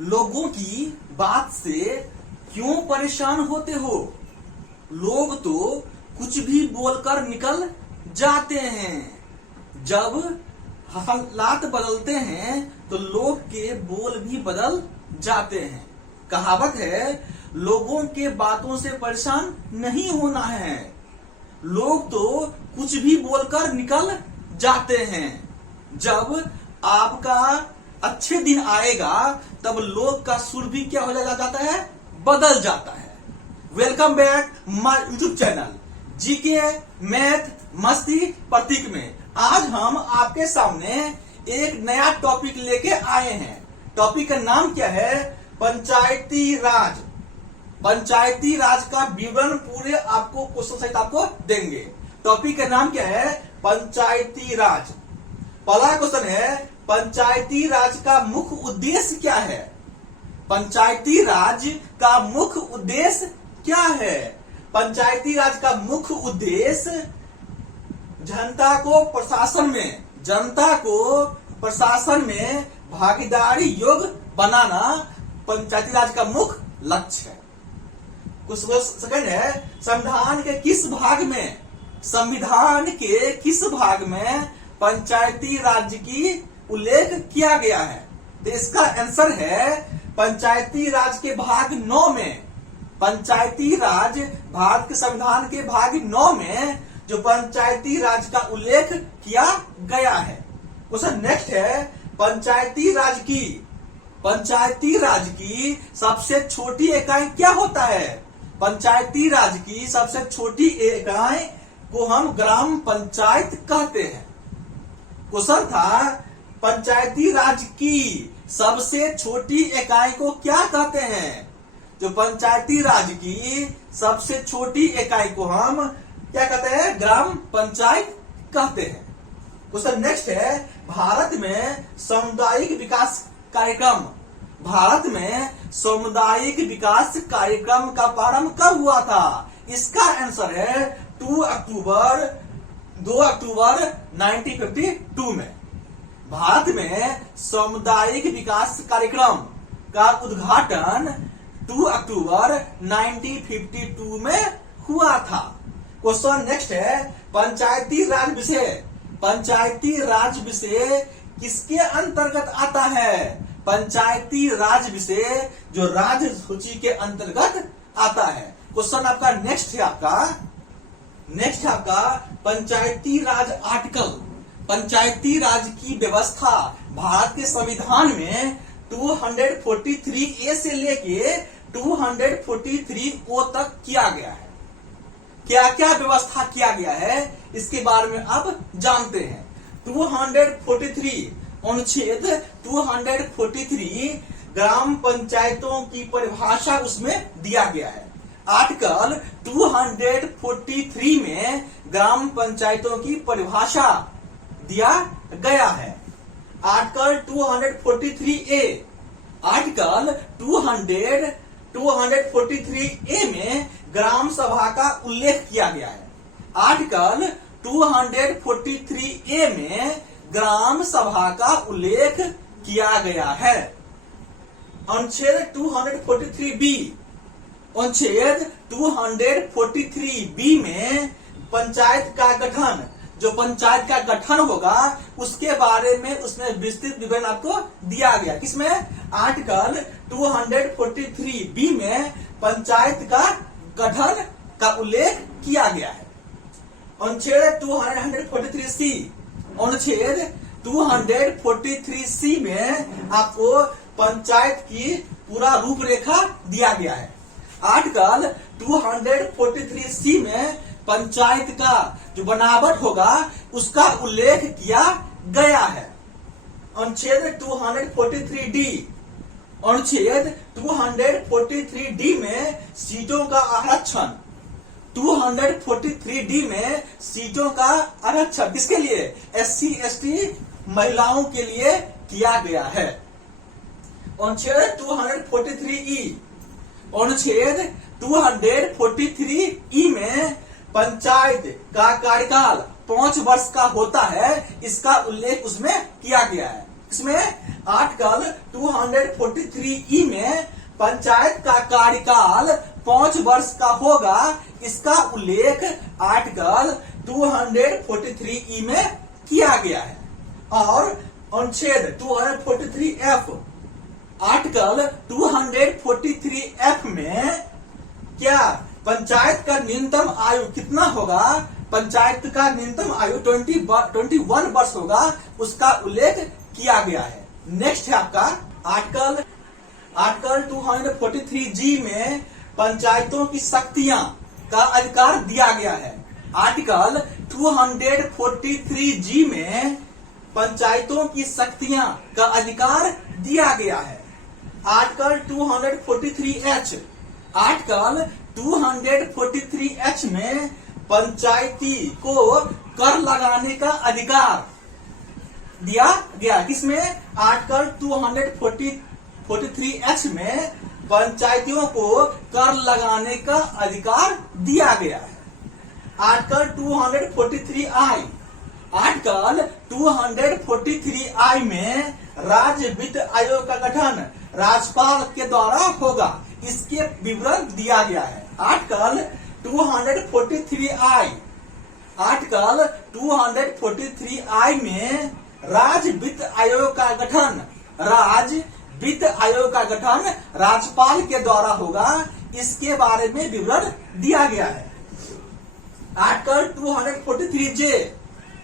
लोगों की बात से क्यों परेशान होते हो? लोग तो कुछ भी बोलकर निकल जाते हैं। जब हालात बदलते हैं तो लोग के बोल भी बदल जाते हैं। कहावत है, लोगों के बातों से परेशान नहीं होना है। लोग तो कुछ भी बोलकर निकल जाते हैं। जब आपका अच्छे दिन आएगा तब लोग का सुर भी क्या हो जाता है, बदल जाता है। Welcome back my YouTube channel GK math मस्ती प्रतीक में। आज हम आपके सामने एक नया टॉपिक लेके आए हैं। टॉपिक का नाम क्या है? पंचायती राज। पंचायती राज का विवरण पूरे आपको क्वेश्चन सहित आपको देंगे। टॉपिक का नाम क्या है? पंचायती राज। पहला क्वेश्चन है, पंचायती राज का मुख्य उद्देश्य क्या है? पंचायती राज का मुख्य उद्देश्य क्या है? पंचायती राज का मुख्य उद्देश्य जनता को प्रशासन में भागीदारी योग्य बनाना पंचायती राज का मुख्य लक्ष्य है। कुछ सेकंड है, संविधान के किस भाग में पंचायती राज की उल्लेख किया गया है? तो इसका आंसर है पंचायती राज के भाग 9 में। पंचायती राज भारत के संविधान के भाग 9 में जो पंचायती राज का उल्लेख किया गया है। क्वेश्चन नेक्स्ट है, पंचायती राज की सबसे छोटी इकाई क्या होता है? पंचायती राज की सबसे छोटी इकाई को हम ग्राम पंचायत कहते हैं। क्वेश्चन था, पंचायती राज की सबसे छोटी इकाई को क्या कहते हैं? जो पंचायती राज की सबसे छोटी इकाई को हम क्या कहते हैं? ग्राम पंचायत कहते हैं। क्वेश्चन नेक्स्ट है, भारत में सामुदायिक विकास कार्यक्रम का प्रारंभ कब हुआ था? इसका आंसर है 2 अक्टूबर 1952 में। भारत में सामुदायिक विकास कार्यक्रम का उद्घाटन 2 अक्टूबर 1952 में हुआ था। क्वेश्चन नेक्स्ट है, पंचायती राज विषय किसके अंतर्गत आता है? पंचायती राज विषय जो राज्य सूची के अंतर्गत आता है। क्वेश्चन आपका नेक्स्ट है आपका पंचायती राज आर्टिकल। पंचायती राज की व्यवस्था भारत के संविधान में 243A से लेके 243O तक किया गया है। क्या क्या व्यवस्था किया गया है इसके बारे में अब जानते हैं। 243 अनुच्छेद 243 ग्राम पंचायतों की परिभाषा उसमें दिया गया है। आर्टिकल 243 में ग्राम पंचायतों की परिभाषा दिया गया है। आर्टिकल 243A, आर्टिकल 243A में ग्राम सभा का उल्लेख किया गया है। आर्टिकल 243A में ग्राम सभा का उल्लेख किया गया है। अनुच्छेद 243B में पंचायत का गठन होगा उसके बारे में उसमें विस्तृत विवरण आपको दिया गया। किसमें? आर्टिकल 243B में पंचायत का गठन का उल्लेख किया गया है। अनुच्छेद 243C में आपको पंचायत की पूरा रूपरेखा दिया गया है। आर्टिकल 243C में पंचायत का जो बनावट होगा उसका उल्लेख किया गया है। अनुच्छेद 243D में सीटों का आरक्षण 243D में सीटों का आरक्षण किसके लिए? SC ST महिलाओं के लिए किया गया है। अनुच्छेद 243E, अनुच्छेद 243E में पंचायत का कार्यकाल 5 वर्ष का होता है, इसका उल्लेख उसमें किया गया है। इसमें आर्टिकल 243E में पंचायत का कार्यकाल 5 वर्ष का होगा, इसका उल्लेख आर्टिकल 243E में किया गया है। और अनुच्छेद 243F, आर्टिकल 243F में क्या पंचायत का न्यूनतम आयु कितना होगा? पंचायत का न्यूनतम आयु 21 वर्ष होगा, उसका उल्लेख किया गया है। नेक्स्ट है आपका आर्टिकल 243G में पंचायतों की शक्तियां का अधिकार दिया गया है। आर्टिकल 243G में पंचायतों की शक्तियां का अधिकार दिया गया है। आर्टिकल 243H, आर्टिकल 243H में पंचायती को कर लगाने का अधिकार दिया गया। किसमें? आर्टिकल 243H में पंचायतियों को कर लगाने का अधिकार दिया गया है। आर्टिकल 243I, आर्टिकल 243I में राज्य वित्त आयोग का गठन राज्यपाल के द्वारा होगा, इसके विवरण दिया गया है। आर्टिकल 243I, आर्टिकल 243I में राज्य वित्त आयोग का गठन राज्यपाल के द्वारा होगा, इसके बारे में विवरण दिया गया है। आर्टिकल 243J,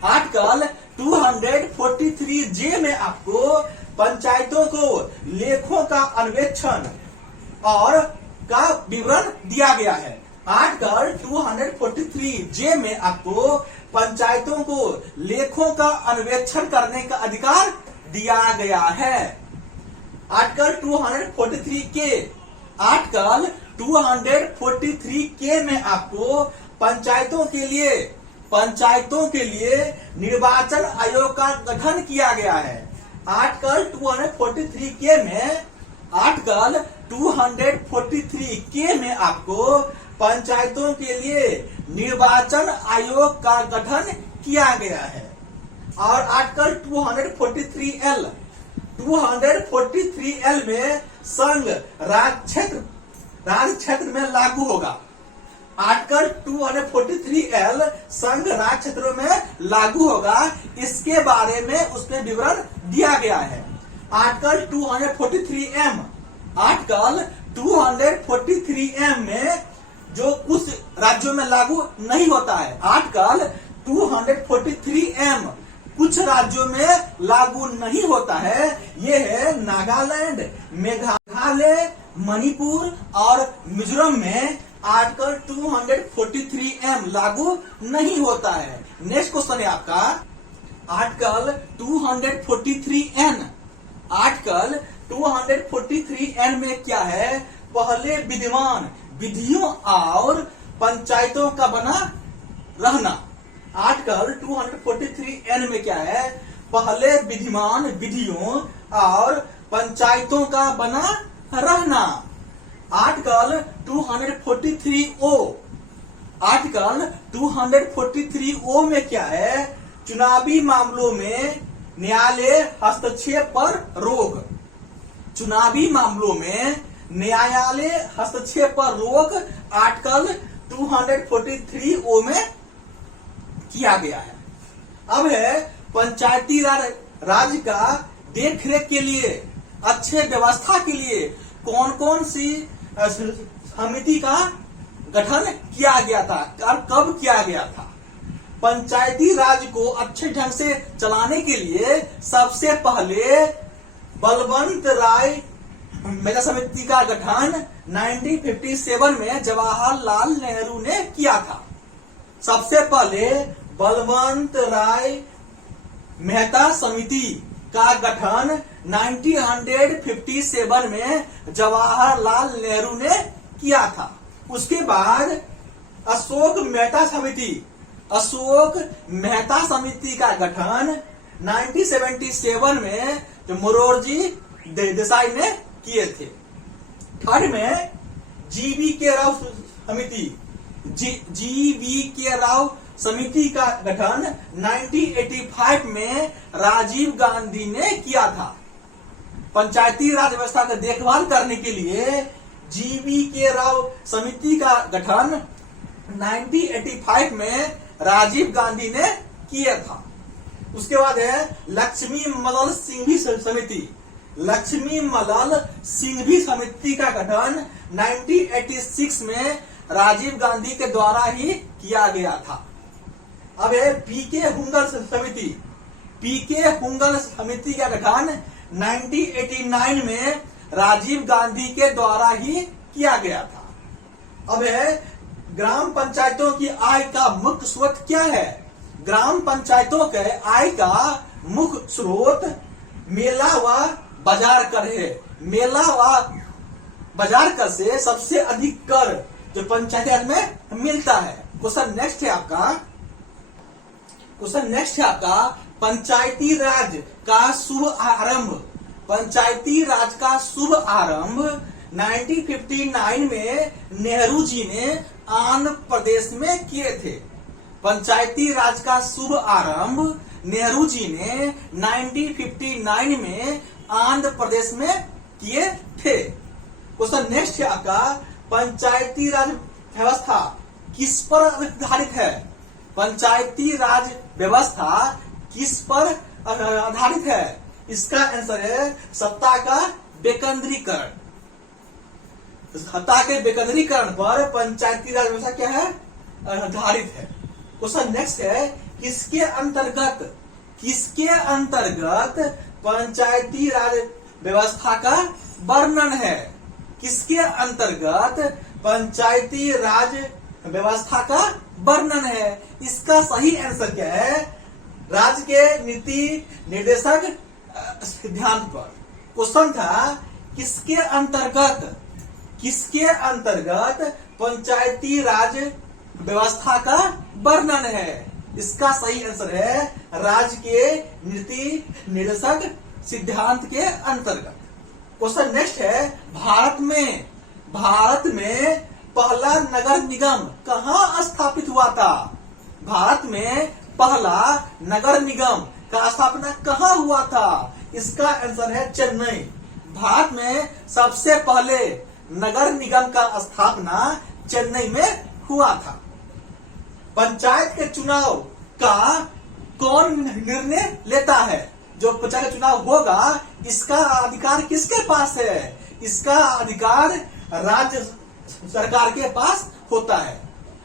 आर्टिकल 243J में आपको पंचायतों को लेखों का अन्वेषण और का विवरण दिया गया है। आर्टिकल 243J में आपको पंचायतों को लेखों का अन्वेषण करने का अधिकार दिया गया है। आर्टिकल 243K, आर्टिकल 243K में आपको पंचायतों के लिए निर्वाचन आयोग का गठन किया गया है। आर्टिकल 243K में आपको पंचायतों के लिए निर्वाचन आयोग का गठन किया गया है। और आर्टिकल 243L में संघ राज्य क्षेत्र में लागू होगा। आर्टिकल 243L संघ राज्य क्षेत्रों में लागू होगा, इसके बारे में उसमें विवरण दिया गया है। आर्टिकल 243M, आर्टिकल 243M में जो कुछ राज्यों में लागू नहीं होता है। आर्टिकल 243M कुछ राज्यों में लागू नहीं होता है, ये है नागालैंड, मेघालय, मणिपुर और मिजोरम में आर्टिकल 243M लागू नहीं होता है। नेक्स्ट क्वेश्चन है आपका आर्टिकल 243N, आर्टिकल 243N में क्या है? पहले विद्यमान विधियों और पंचायतों का बना रहना। आर्टिकल 243N में क्या है? पहले विद्यमान विधियों और पंचायतों का बना रहना। आर्टिकल 243O, आर्टिकल 243O में क्या है? चुनावी मामलों में न्यायालय हस्तक्षेप पर रोक। चुनावी मामलों में न्यायालय हस्तक्षेप पर रोक आर्टिकल 243O में किया गया है। अब है पंचायती राज का देखरेख के लिए, अच्छे व्यवस्था के लिए कौन कौन सी समिति का गठन किया गया था और कब किया गया था? पंचायती राज को अच्छे ढंग से चलाने के लिए सबसे पहले बलवंत राय मेधा समिति का गठन 1957 में जवाहरलाल नेहरू ने किया था। सबसे पहले बलवंत राय मेहता समिति का गठन 1957 में जवाहरलाल नेहरू ने किया था। उसके बाद अशोक मेहता समिति का गठन 1977 में जो मोरारजी देसाई ने किए थे। थर्ड में जीवी के राव समिति का गठन 1985 में राजीव गांधी ने किया था। पंचायती राज व्यवस्था का देखभाल करने के लिए जीवी के राव समिति का गठन 1985 में राजीव गांधी ने किया था। उसके बाद है लक्ष्मी मल्ल सिंघवी समिति। लक्ष्मी मल्ल सिंघवी समिति का गठन 1986 में राजीव गांधी के द्वारा ही किया गया था। अब है पीके हुंगल समिति। पीके हुंगल समिति का गठन 1989 में राजीव गांधी के द्वारा ही किया गया था। अब है ग्राम पंचायतों की आय का मुख्य स्रोत क्या है? ग्राम पंचायतों के आय का मुख्य स्रोत मेला व बाजार कर है। मेला व बाजार कर से सबसे अधिक कर जो पंचायती राज में मिलता है। क्वेश्चन नेक्स्ट है आपका पंचायती राज का शुभ आरंभ। पंचायती राज का शुभ आरंभ 1959 में नेहरू जी ने आंध्र प्रदेश में किए थे। पंचायती राज का शुभ आरंभ नेहरू जी ने 1959 में आंध्र प्रदेश में किए थे। क्वेश्चन नेक्स्ट है आपका पंचायती राज व्यवस्था किस पर आधारित है? पंचायती राज व्यवस्था किस पर आधारित है? इसका आंसर है सत्ता का विकेंद्रीकरण। सत्ता के विकेंद्रीकरण पर पंचायती राज व्यवस्था क्या है? आधारित है। क्वेश्चन नेक्स्ट है किसके अंतर्गत पंचायती राज व्यवस्था का वर्णन है? किसके अंतर्गत पंचायती राज व्यवस्था का वर्णन है? इसका सही आंसर क्या है? राज्य के नीति निर्देशक सिद्धांत पर। क्वेश्चन था किसके अंतर्गत पंचायती राज व्यवस्था का वर्णन है? इसका सही आंसर है राज्य के नीति निर्देशक सिद्धांत के अंतर्गत। क्वेश्चन नेक्स्ट है भारत में पहला नगर निगम कहाँ स्थापित हुआ था? भारत में पहला नगर निगम का स्थापना कहाँ हुआ था? इसका आंसर है चेन्नई। भारत में सबसे पहले नगर निगम का स्थापना चेन्नई में हुआ था। पंचायत के चुनाव का कौन निर्णय लेता है? जो पंचायत का चुनाव होगा इसका अधिकार किसके पास है? इसका अधिकार राज्य सरकार के पास होता है।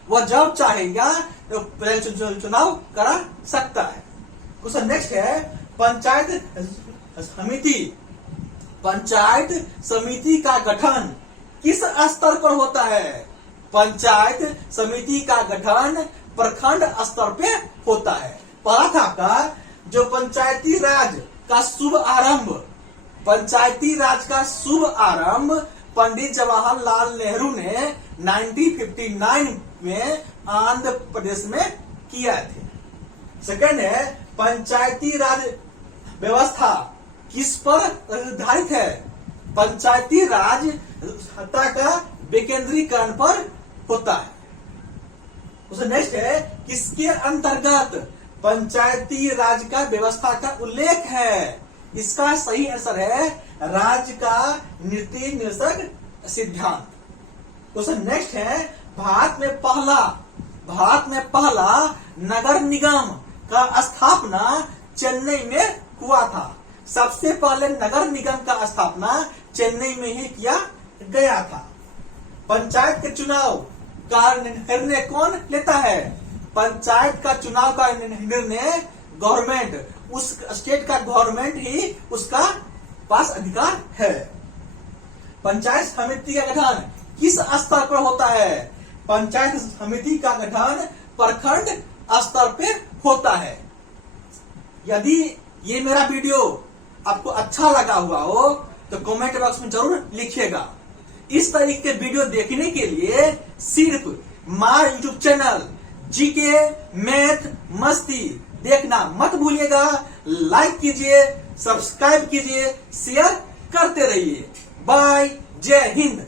वह जब चाहेगा तो चुनाव करा सकता है। क्वेश्चन नेक्स्ट है पंचायत समिति का गठन किस स्तर पर होता है? पंचायत समिति का गठन प्रखंड स्तर पे होता है। पढ़ा था आपका जो पंचायती राज का शुभ आरंभ पंडित जवाहरलाल नेहरू ने 1959 में आंध्र प्रदेश में किया थे। सेकंड है पंचायती राज व्यवस्था किस पर आधारित है? पंचायती राज सत्ता का विकेंद्रीकरण पर होता है। उससे नेक्स्ट है किसके अंतर्गत पंचायती राज का व्यवस्था का उल्लेख है? इसका सही आंसर है राज्य का नीति निर्देशक सिद्धांत। क्वेश्चन नेक्स्ट है भारत में पहला नगर निगम का स्थापना चेन्नई में हुआ था। सबसे पहले नगर निगम का स्थापना चेन्नई में ही किया गया था। पंचायत के चुनाव का निर्णय कौन लेता है? पंचायत का चुनाव का निर्णय गवर्नमेंट, उस स्टेट का गवर्नमेंट ही उसका पास अधिकार है। पंचायत समिति का गठन किस स्तर पर होता है? पंचायत समिति का गठन प्रखंड स्तर पे होता है। यदि ये मेरा वीडियो आपको अच्छा लगा हुआ हो तो कमेंट बॉक्स में जरूर लिखिएगा। इस तरीके के वीडियो देखने के लिए सिर्फ my YouTube channel GK math मस्ती देखना मत भूलिएगा। लाइक कीजिए, सब्सक्राइब कीजिए, शेयर करते रहिए। बाय, जय हिंद।